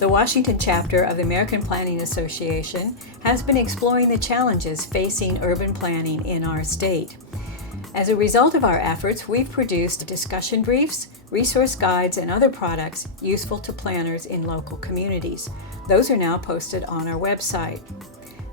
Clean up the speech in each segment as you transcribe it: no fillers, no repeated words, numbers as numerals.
The Washington chapter of the American Planning Association has been exploring the challenges facing urban planning in our state. As a result of our efforts, we've produced discussion briefs, resource guides, and other products useful to planners in local communities. Those are now posted on our website.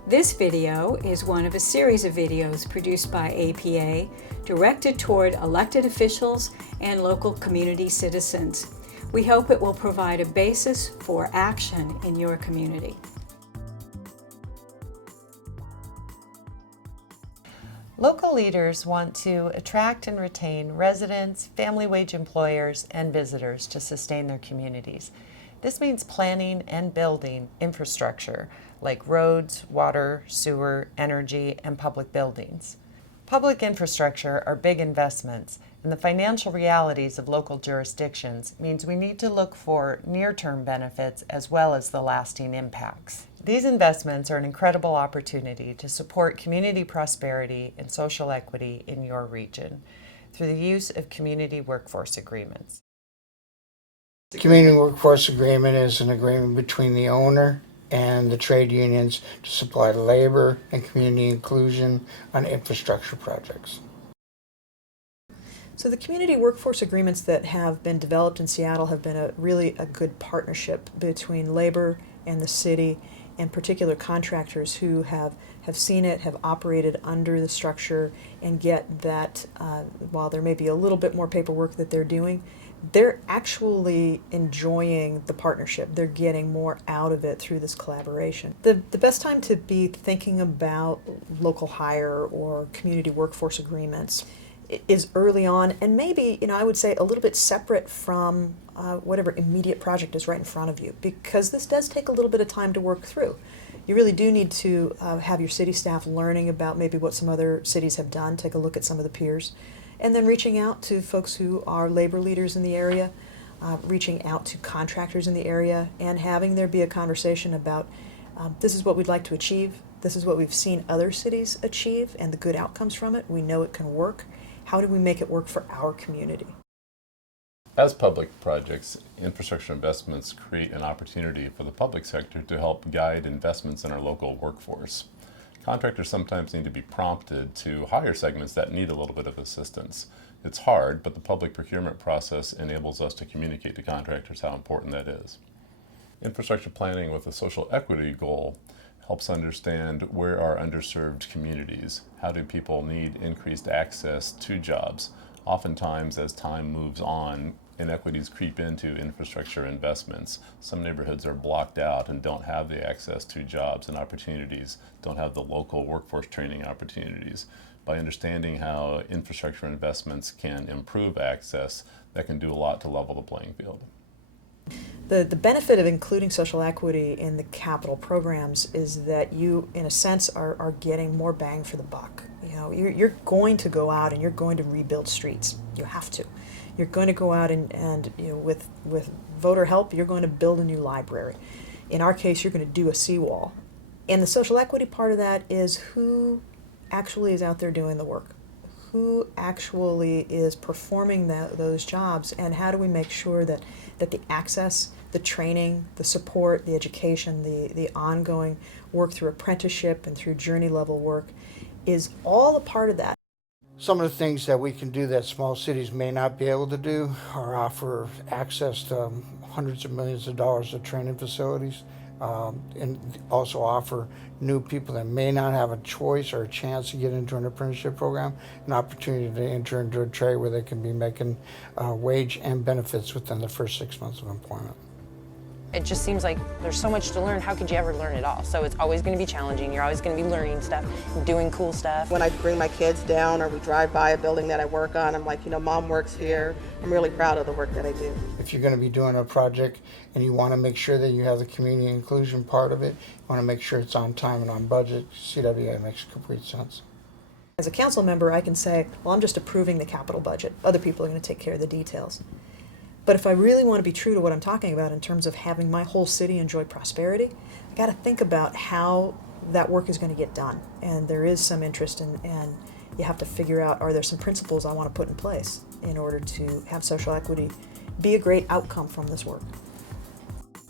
This video is one of a series of videos produced by APA directed toward elected officials and local community citizens. We hope it will provide a basis for action in your community. Local leaders want to attract and retain residents, family wage employers, and visitors to sustain their communities. This means planning and building infrastructure like roads, water, sewer, energy, and public buildings. Public infrastructure are big investments, and the financial realities of local jurisdictions means we need to look for near-term benefits as well as the lasting impacts. These investments are an incredible opportunity to support community prosperity and social equity in your region through the use of community workforce agreements. The community workforce agreement is an agreement between the owner and the trade unions to supply labor and community inclusion on infrastructure projects. So the community workforce agreements that have been developed in Seattle have been really a good partnership between labor and the city and particular contractors who have seen it, have operated under the structure, and get that while there may be a little bit more paperwork that they're doing, they're actually enjoying the partnership. They're getting more out of it through this collaboration. The best time to be thinking about local hire or community workforce agreements is early on, and maybe, I would say a little bit separate from whatever immediate project is right in front of you, because this does take a little bit of time to work through. You really do need to have your city staff learning about maybe what some other cities have done, take a look at some of the peers, and then reaching out to folks who are labor leaders in the area, reaching out to contractors in the area, and having there be a conversation about this is what we'd like to achieve, this is what we've seen other cities achieve and the good outcomes from it. We know it can work. How do we make it work for our community? As public projects, infrastructure investments create an opportunity for the public sector to help guide investments in our local workforce. Contractors sometimes need to be prompted to hire segments that need a little bit of assistance. It's hard, but the public procurement process enables us to communicate to contractors how important that is. Infrastructure planning with a social equity goal helps understand where are underserved communities. How do people need increased access to jobs? Oftentimes, as time moves on, inequities creep into infrastructure investments. Some neighborhoods are blocked out and don't have the access to jobs and opportunities, don't have the local workforce training opportunities. By understanding how infrastructure investments can improve access, that can do a lot to level the playing field. The benefit of including social equity in the capital programs is that you, in a sense, are getting more bang for the buck. You're going to go out and you're going to rebuild streets. You have to. You're going to go out and with voter help, you're going to build a new library. In our case, you're going to do a seawall. And the social equity part of that is who actually is out there doing the work. Who actually is performing those jobs, and how do we make sure that the access, the training, the support, the education, the ongoing work through apprenticeship and through journey level work is all a part of that. Some of the things that we can do that small cities may not be able to do are offer access to hundreds of millions of dollars of training facilities, and also offer new people that may not have a choice or a chance to get into an apprenticeship program an opportunity to enter into a trade where they can be making wage and benefits within the first 6 months of employment. It just seems like there's so much to learn. How could you ever learn it all? So it's always going to be challenging. You're always going to be learning stuff, doing cool stuff. When I bring my kids down or we drive by a building that I work on, I'm like, Mom works here. I'm really proud of the work that I do. If you're going to be doing a project and you want to make sure that you have the community inclusion part of it, you want to make sure it's on time and on budget, CWA makes complete sense. As a council member, I can say, well, I'm just approving the capital budget. Other people are going to take care of the details. But if I really want to be true to what I'm talking about in terms of having my whole city enjoy prosperity, I got to think about how that work is going to get done. And there is some interest and you have to figure out, are there some principles I want to put in place in order to have social equity be a great outcome from this work.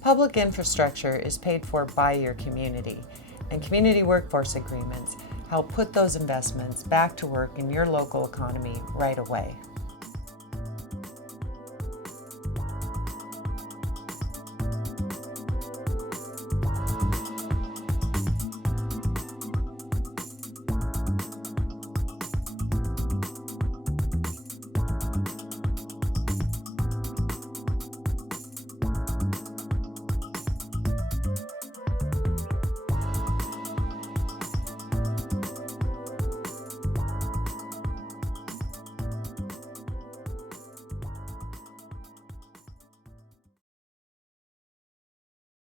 Public infrastructure is paid for by your community, and community workforce agreements help put those investments back to work in your local economy right away.